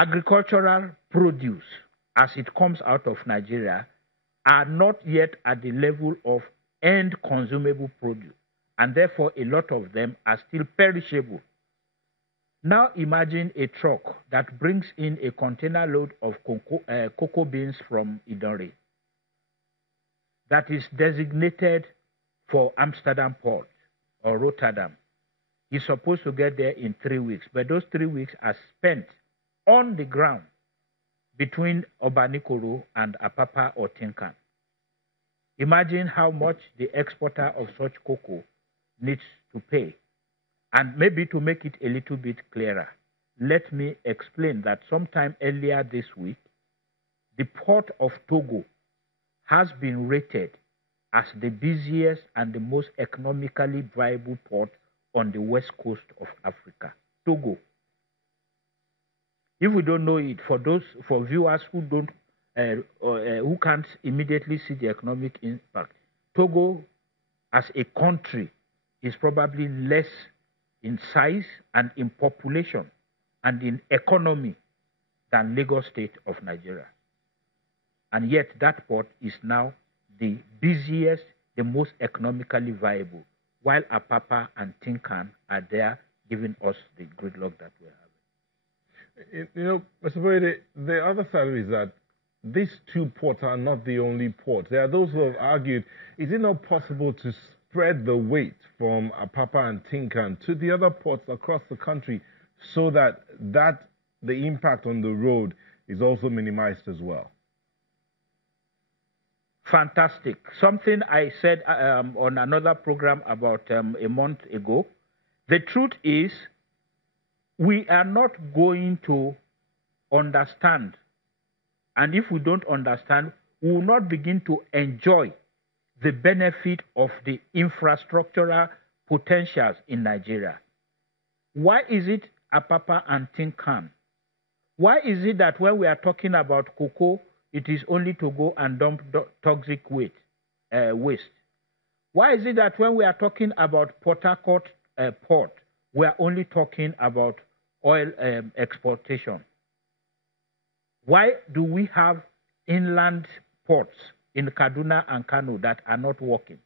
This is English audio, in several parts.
agricultural produce as it comes out of Nigeria are not yet at the level of end consumable produce, and therefore a lot of them are still perishable. Now imagine a truck that brings in a container load of cocoa beans from Idori that is designated for Amsterdam port or Rotterdam. He's supposed to get there in 3 weeks, but those 3 weeks are spent on the ground between Obanikoro and Apapa or Tinkan. Imagine how much the exporter of such cocoa needs to pay. And maybe to make it a little bit clearer, let me explain that sometime earlier this week, the port of Togo has been rated as the busiest and the most economically viable port on the west coast of Africa. Togo. If we don't know it, for viewers who who can't immediately see the economic impact, Togo as a country is probably less in size and in population and in economy than Lagos State of Nigeria. And yet that port is now the busiest, the most economically viable, while Apapa and Tinkan are there giving us the gridlock that we're having. You know, Mr. Boyede, the other side is that these two ports are not the only ports. There are those who have argued, is it not possible to spread the weight from Apapa and Tinkan to the other ports across the country so that the impact on the road is also minimized as well? Fantastic. Something I said on another program about a month ago. The truth is, we are not going to understand. And if we don't understand, we will not begin to enjoy the benefit of the infrastructural potentials in Nigeria. Why is it Apapa and Tinkan? Why is it that when we are talking about cocoa, it is only to go and dump toxic waste? Why is it that when we are talking about Port Harcourt port, we are only talking about oil exportation? Why do we have inland ports in Kaduna and Kano that are not working?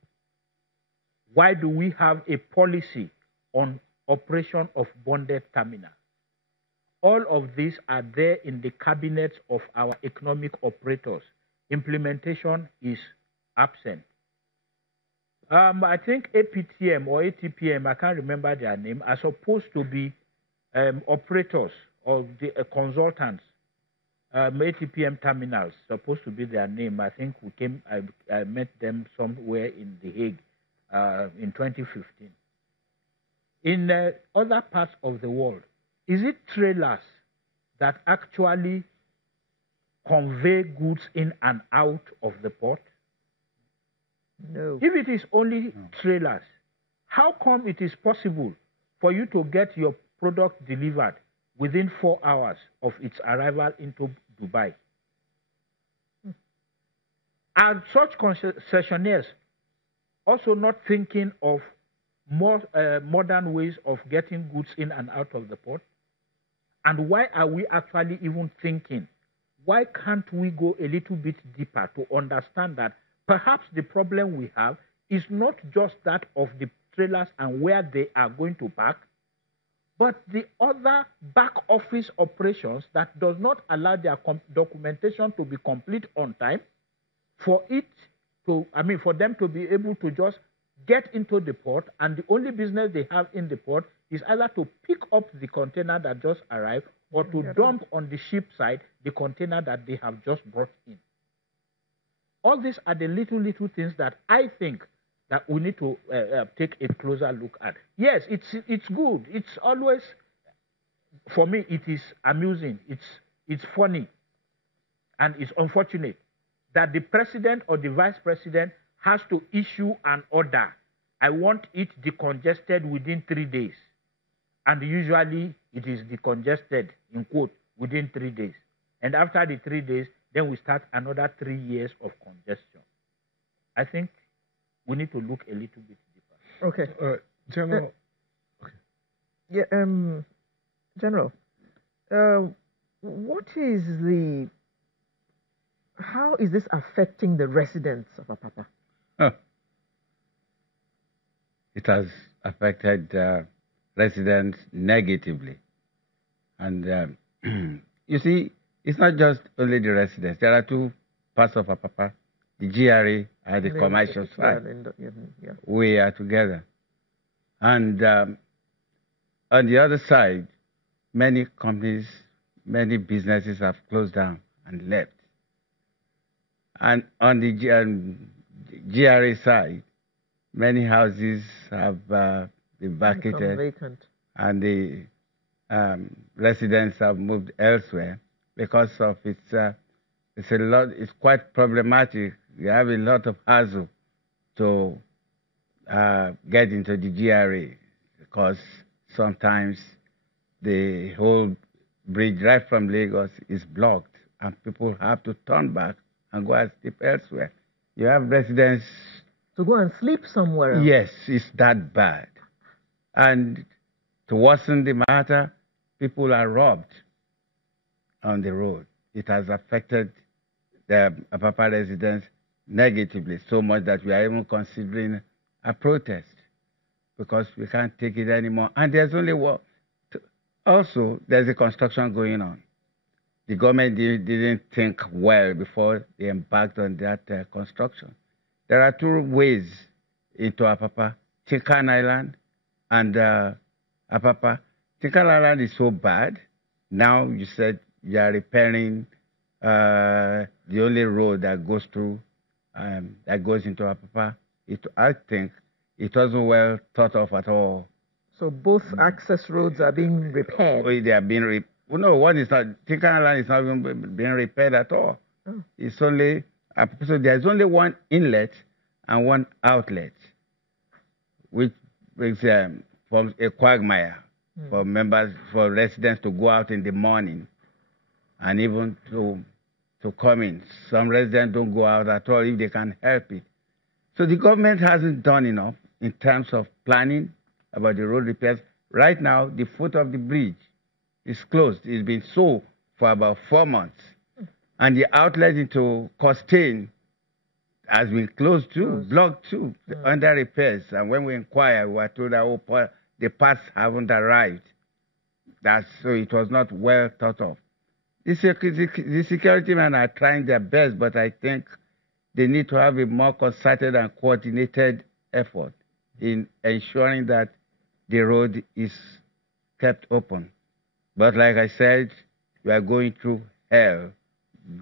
Why do we have a policy on operation of bonded terminal? All of these are there in the cabinets of our economic operators. Implementation is absent. I think APTM or ATPM, I can't remember their name, are supposed to be operators or the consultants. ATPM terminals, supposed to be their name. I think I met them somewhere in The Hague in 2015. In other parts of the world, is it trailers that actually convey goods in and out of the port? No. If it is only trailers, how come it is possible for you to get your product delivered within 4 hours of its arrival into Dubai? Are such concessionaires also not thinking of more modern ways of getting goods in and out of the port? And why are we actually even thinking? Why can't we go a little bit deeper to understand that perhaps the problem we have is not just that of the trailers and where they are going to park, but the other back office operations that does not allow their documentation to be complete on time, for them to be able to just get into the port, and the only business they have in the port is either to pick up the container that just arrived or to dump on the ship side the container that they have just brought in. All these are the little things that I think that we need to take a closer look at. Yes, it's good. It's always, for me, it is amusing. It's funny, and it's unfortunate that the president or the vice president has to issue an order. I want it decongested within 3 days. And usually it is decongested, in quote, within 3 days. And after the 3 days, then we start another 3 years of congestion. I think we need to look a little bit deeper. Okay. General. Yeah, General, How is this affecting the residents of Apapa? It has affected residents negatively. And you see, it's not just only the residents. There are two parts of Apapa, the GRA and the commercial side. Yeah. We are together. And on the other side, many companies, many businesses have closed down and left. And on the GRA side, many houses have been vacated, vacant. and the residents have moved elsewhere because of it's quite problematic. You have a lot of hassle to get into the GRA because sometimes the whole bridge right from Lagos is blocked and people have to turn back and go and sleep elsewhere. You have residents to go and sleep somewhere else. Yes, it's that bad. And to worsen the matter, people are robbed on the road. It has affected the Apapa residents negatively, so much that we are even considering a protest because we can't take it anymore. And there's only one. Also, there's a construction going on. The government didn't think well before they embarked on that construction. There are two ways into Apapa, Tinkan Island and Apapa. Tinkan Island is so bad. Now you said you are repairing the only road that goes through, that goes into Apapa. I think it wasn't well thought of at all. So both access roads are being repaired? They are being no, one is not, Tinkan Island is not even being repaired at all. Oh. It's only, so there's only one inlet and one outlet, which forms a quagmire for residents to go out in the morning and even to come in. Some residents don't go out at all if they can help it. So the government hasn't done enough in terms of planning about the road repairs. Right now, the foot of the bridge is closed. It's been so for about 4 months. And the outlet into Costain has been closed too, blocked too, under repairs. And when we inquire, we were told that the parts haven't arrived. So it was not well thought of. The security men are trying their best, but I think they need to have a more concerted and coordinated effort in ensuring that the road is kept open. But like I said, we are going through hell,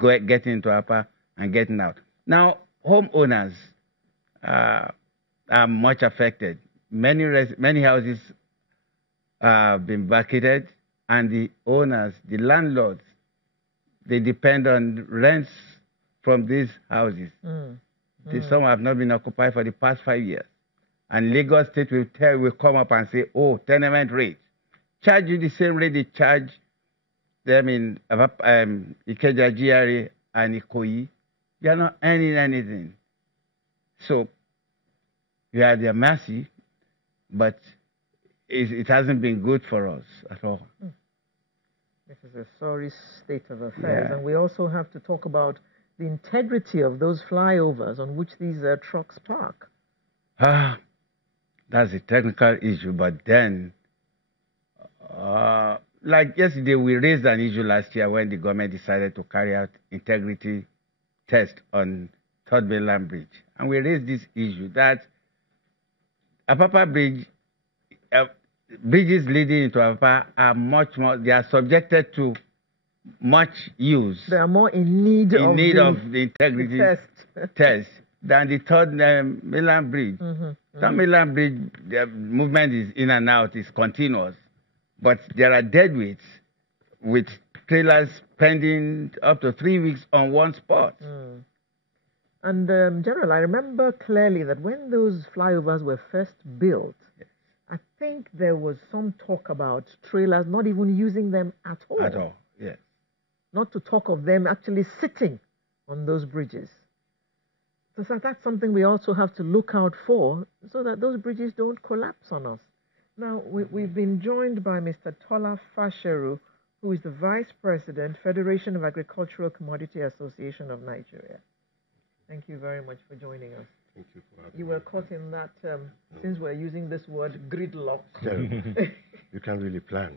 getting into Apapa and getting out. Now, homeowners are much affected. Many houses have been vacated, and the owners, the landlords, they depend on rents from these houses. Some have not been occupied for the past 5 years. And Lagos State will come up and say, oh, tenement rate. Charge you the same rate they charge them in Ikeja GRA and Ikoyi. They are not earning anything. So we are at their mercy, but it hasn't been good for us at all. This is a sorry state of affairs. Yeah. And we also have to talk about the integrity of those flyovers on which these trucks park. That's a technical issue, but then, like yesterday, we raised an issue last year when the government decided to carry out integrity test on Third Mainland Bridge. And we raised this issue that Apapa Bridge, bridges leading into Apapa are much more, they are subjected to much use. They are more in need of the integrity test than the Third Mainland Bridge. Third Mainland Bridge, the movement is in and out, is continuous. But there are deadweights with trailers spending up to 3 weeks on one spot. And General, I remember clearly that when those flyovers were first built, I think there was some talk about trailers not even using them at all. At all, yes. Not to talk of them actually sitting on those bridges. So that's something we also have to look out for so that those bridges don't collapse on us. Now, we've been joined by Mr. Tola Fasheru, who is the Vice President, Federation of Agricultural Commodity Association of Nigeria. Thank you very much for joining us. Thank you for having You me. were caught in that, since we're using this word, gridlock. You can't really plan.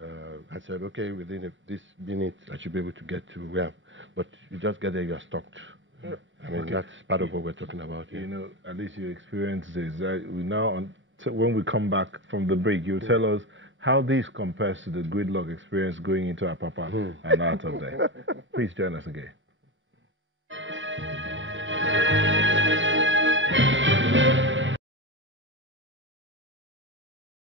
I said, okay, within this minute, I should be able to get to where, but you just get there, you're stopped. I mean, that's part of what we're talking about here. You know, at least your experience is we now, when we come back from the break, you'll tell us how this compares to the gridlock experience going into Apapa and out of there. Please join us again.